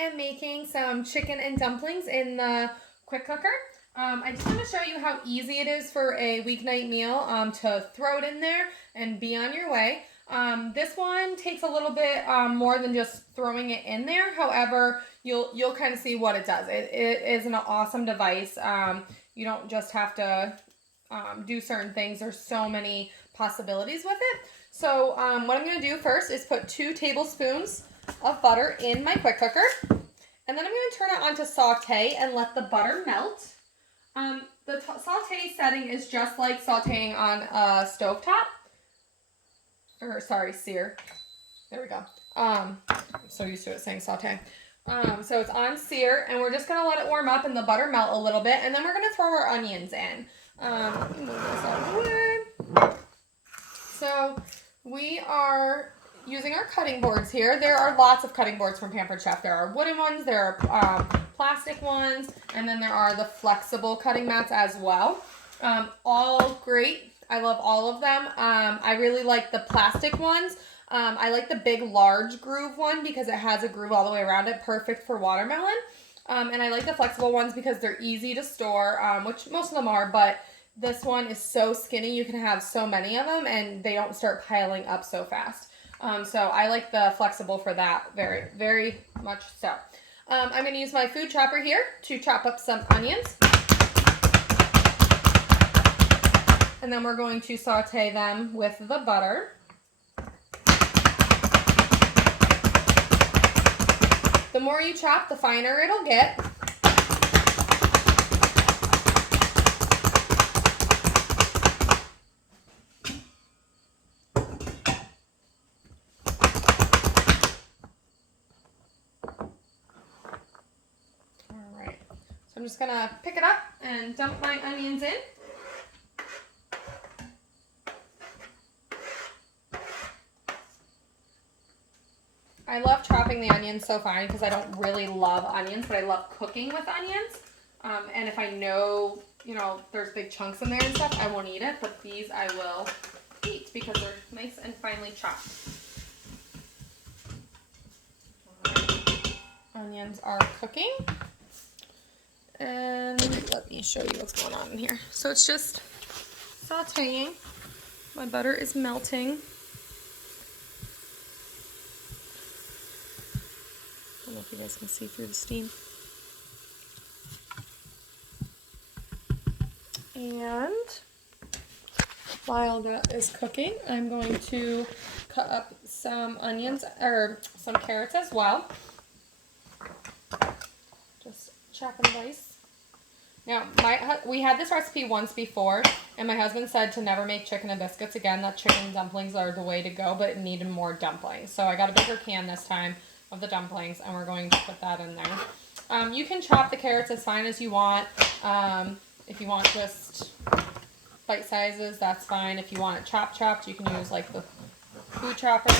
am making some chicken and dumplings in the quick cooker. I just want to show you how easy it is for a weeknight meal to throw it in there and be on your way. This one takes a little bit more than just throwing it in there. However, you'll kind of see what it does. It is an awesome device. You don't just have to do certain things. There's so many possibilities with it. So what I'm going to do first is put 2 tablespoons of butter in my quick cooker. And then I'm going to turn it on to saute and let the butter melt. The saute setting is just like sauteing on a stovetop. Or sorry, sear. There we go. I'm so used to it saying saute. So it's on sear, and we're just going to let it warm up and the butter melt a little bit, and then we're going to throw our onions in. Let me move this out of the way. So we are using our cutting boards here. There are lots of cutting boards from Pampered Chef. There are wooden ones, there are plastic ones, and then there are the flexible cutting mats as well. All great. I love all of them. I really like the plastic ones. I like the big, large groove one because it has a groove all the way around it, perfect for watermelon. And I like the flexible ones because they're easy to store, which most of them are, but this one is so skinny, you can have so many of them, and they don't start piling up so fast. So I like the flexible for that very, very much so. I'm going to use my food chopper here to chop up some onions. And then we're going to saute them with the butter. The more you chop, the finer it'll get. All right, so I'm just gonna pick it up and dump my onions in. I love chopping the onions so fine because I don't really love onions, but I love cooking with onions. And if I know, there's big chunks in there and stuff, I won't eat it, but these I will eat because they're nice and finely chopped. Onions are cooking. And let me show you what's going on in here. So it's just sauteing. My butter is melting. I don't know if you guys can see through the steam. And while that is cooking, I'm going to cut up some onions, or some carrots as well. Just chop and dice. Now, we had this recipe once before, and my husband said to never make chicken and biscuits again, that chicken dumplings are the way to go, but it needed more dumplings. So I got a bigger can this time of the dumplings, and we're going to put that in there. You can chop the carrots as fine as you want. If you want just bite sizes, that's fine. If you want it chopped, you can use like the food chopper.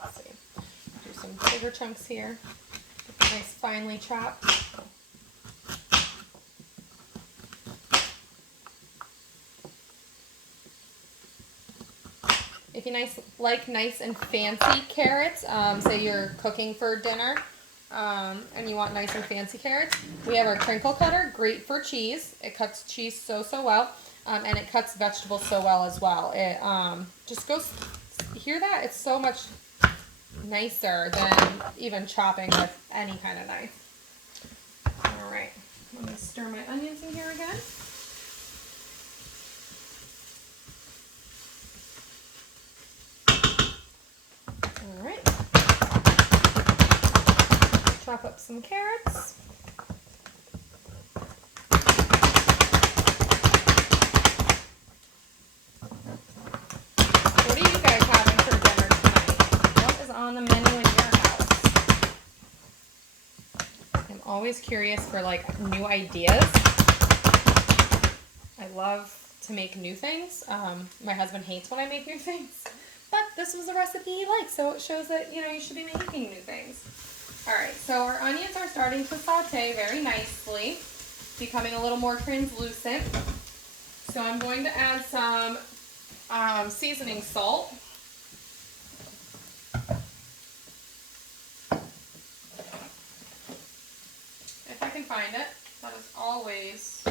Let's see. Do some bigger chunks here. Get nice finely chopped. If you like nice and fancy carrots, say you're cooking for dinner and you want nice and fancy carrots, we have our crinkle cutter, great for cheese. It cuts cheese so well, and it cuts vegetables so well as well. It just goes, hear that? It's so much nicer than even chopping with any kind of knife. All right, let me stir my onions in here again. All right. Chop up some carrots. What are you guys having for dinner tonight? What is on the menu in your house? I'm always curious for new ideas. I love to make new things. My husband hates when I make new things. But this was a recipe he likes, so it shows that, you should be making new things. All right, so our onions are starting to saute very nicely, becoming a little more translucent. So I'm going to add some seasoning salt. always,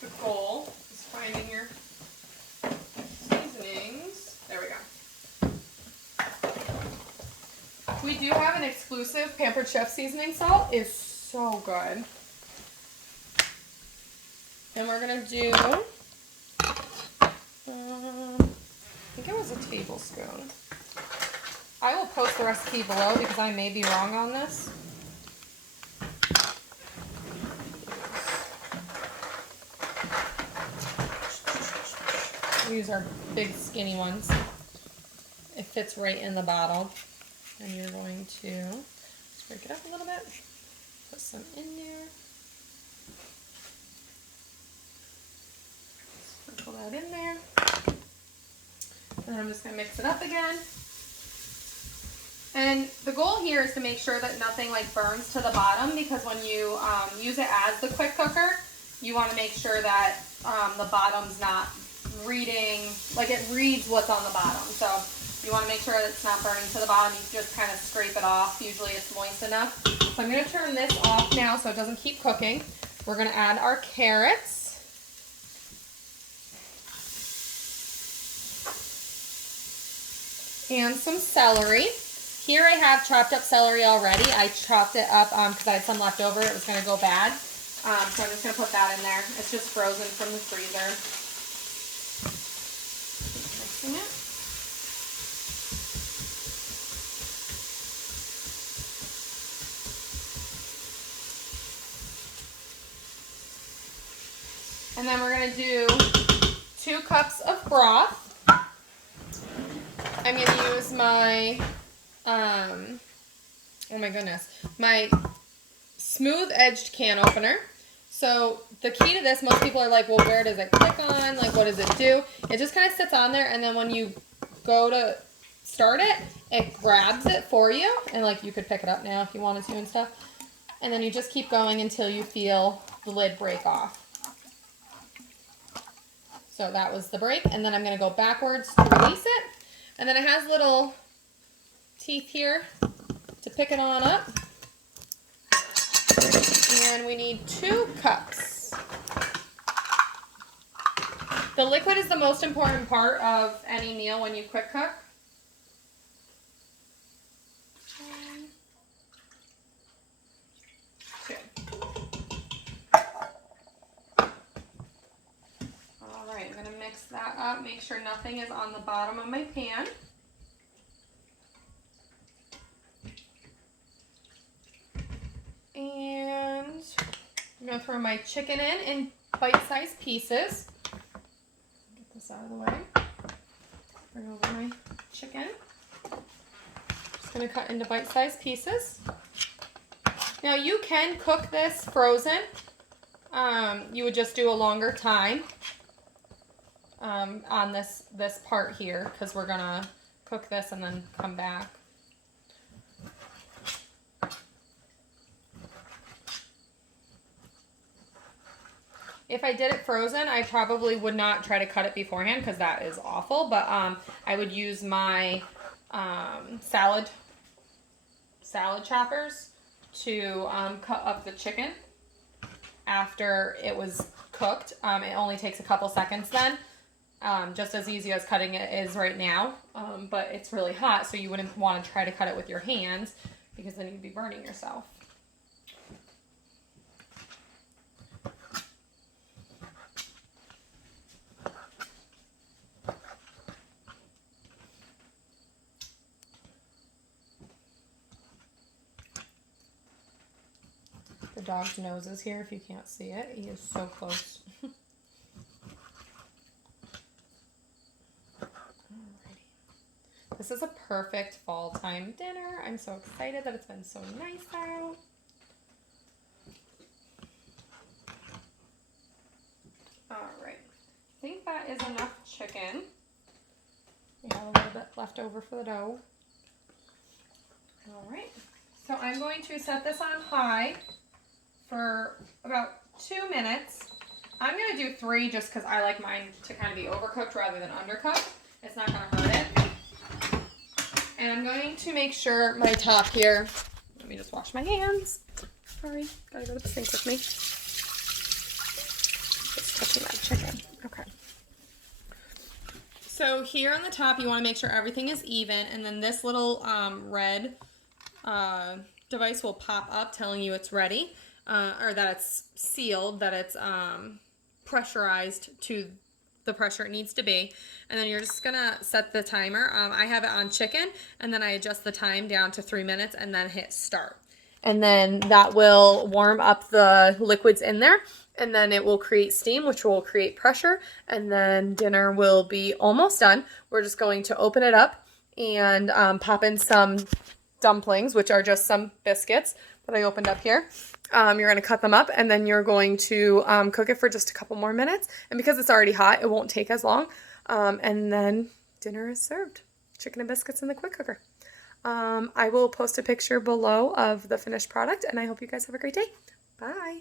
the goal is finding your seasonings. There we go. We do have an exclusive Pampered Chef seasoning salt. It's so good. And we're going to do, I think it was a tablespoon. I will post the recipe below because I may be wrong on this. We use our big skinny ones. It fits right in the bottle. And you're going to just break it up a little bit. Put some in there. Sprinkle that in there. And then I'm just going to mix it up again. And the goal here is to make sure that nothing like burns to the bottom, because when you use it as the quick cooker, you want to make sure that the bottom's not reading, like it reads what's on the bottom. So you want to make sure that it's not burning to the bottom. You just kind of scrape it off. Usually it's moist enough. So I'm going to turn this off now so it doesn't keep cooking. We're going to add our carrots. And some celery. Here I have chopped up celery already. I chopped it up because I had some left over. It was going to go bad. So I'm just going to put that in there. It's just frozen from the freezer. Keep mixing it. And then we're going to do 2 cups of broth. I'm going to use my, oh my goodness, my smooth edged can opener. So the key to this, most people are like, well, where does it click on? Like, what does it do? It just kind of sits on there, and then when you go to start it, it grabs it for you. And like, you could pick it up now if you wanted to and stuff. And then you just keep going until you feel the lid break off. So that was the break. And then I'm going to go backwards to release it. And then it has little teeth here to pick it on up. And we need 2 cups. The liquid is the most important part of any meal when you quick cook. Alright, I'm going to mix that up, make sure nothing is on the bottom of my pan. And I'm going to throw my chicken in bite-sized pieces. Get this out of the way. Bring over my chicken. Just going to cut into bite-sized pieces. Now you can cook this frozen. You would just do a longer time on this part here, because we're going to cook this and then come back. If I did it frozen, I probably would not try to cut it beforehand because that is awful. But I would use my salad choppers to cut up the chicken after it was cooked. It only takes a couple seconds then, just as easy as cutting it is right now. But it's really hot, so you wouldn't want to try to cut it with your hands because then you'd be burning yourself. The dog's nose is here if you can't see it. He is so close. Alrighty. This is a perfect fall time dinner. I'm so excited that it's been so nice out. Alright. I think that is enough chicken. We have a little bit left over for the dough. Alright. So I'm going to set this on high for about 2 minutes. I'm going to do 3 just because I like mine to kind of be overcooked rather than undercooked. It's not going to hurt it. And I'm going to make sure my top here, let me just wash my hands. Sorry, gotta go to the sink with me. Just touching that chicken. Okay. So here on the top, you want to make sure everything is even, and then this little red device will pop up telling you it's ready, or that it's sealed, that it's pressurized to the pressure it needs to be. And then you're just gonna set the timer. I have it on chicken, and then I adjust the time down to 3 minutes and then hit start. And then that will warm up the liquids in there, and then it will create steam, which will create pressure, and then dinner will be almost done. We're just going to open it up and pop in some dumplings, which are just some biscuits that I opened up here. You're going to cut them up, and then you're going to cook it for just a couple more minutes. And because it's already hot, it won't take as long. And then dinner is served. Chicken and biscuits in the quick cooker. I will post a picture below of the finished product, and I hope you guys have a great day. Bye.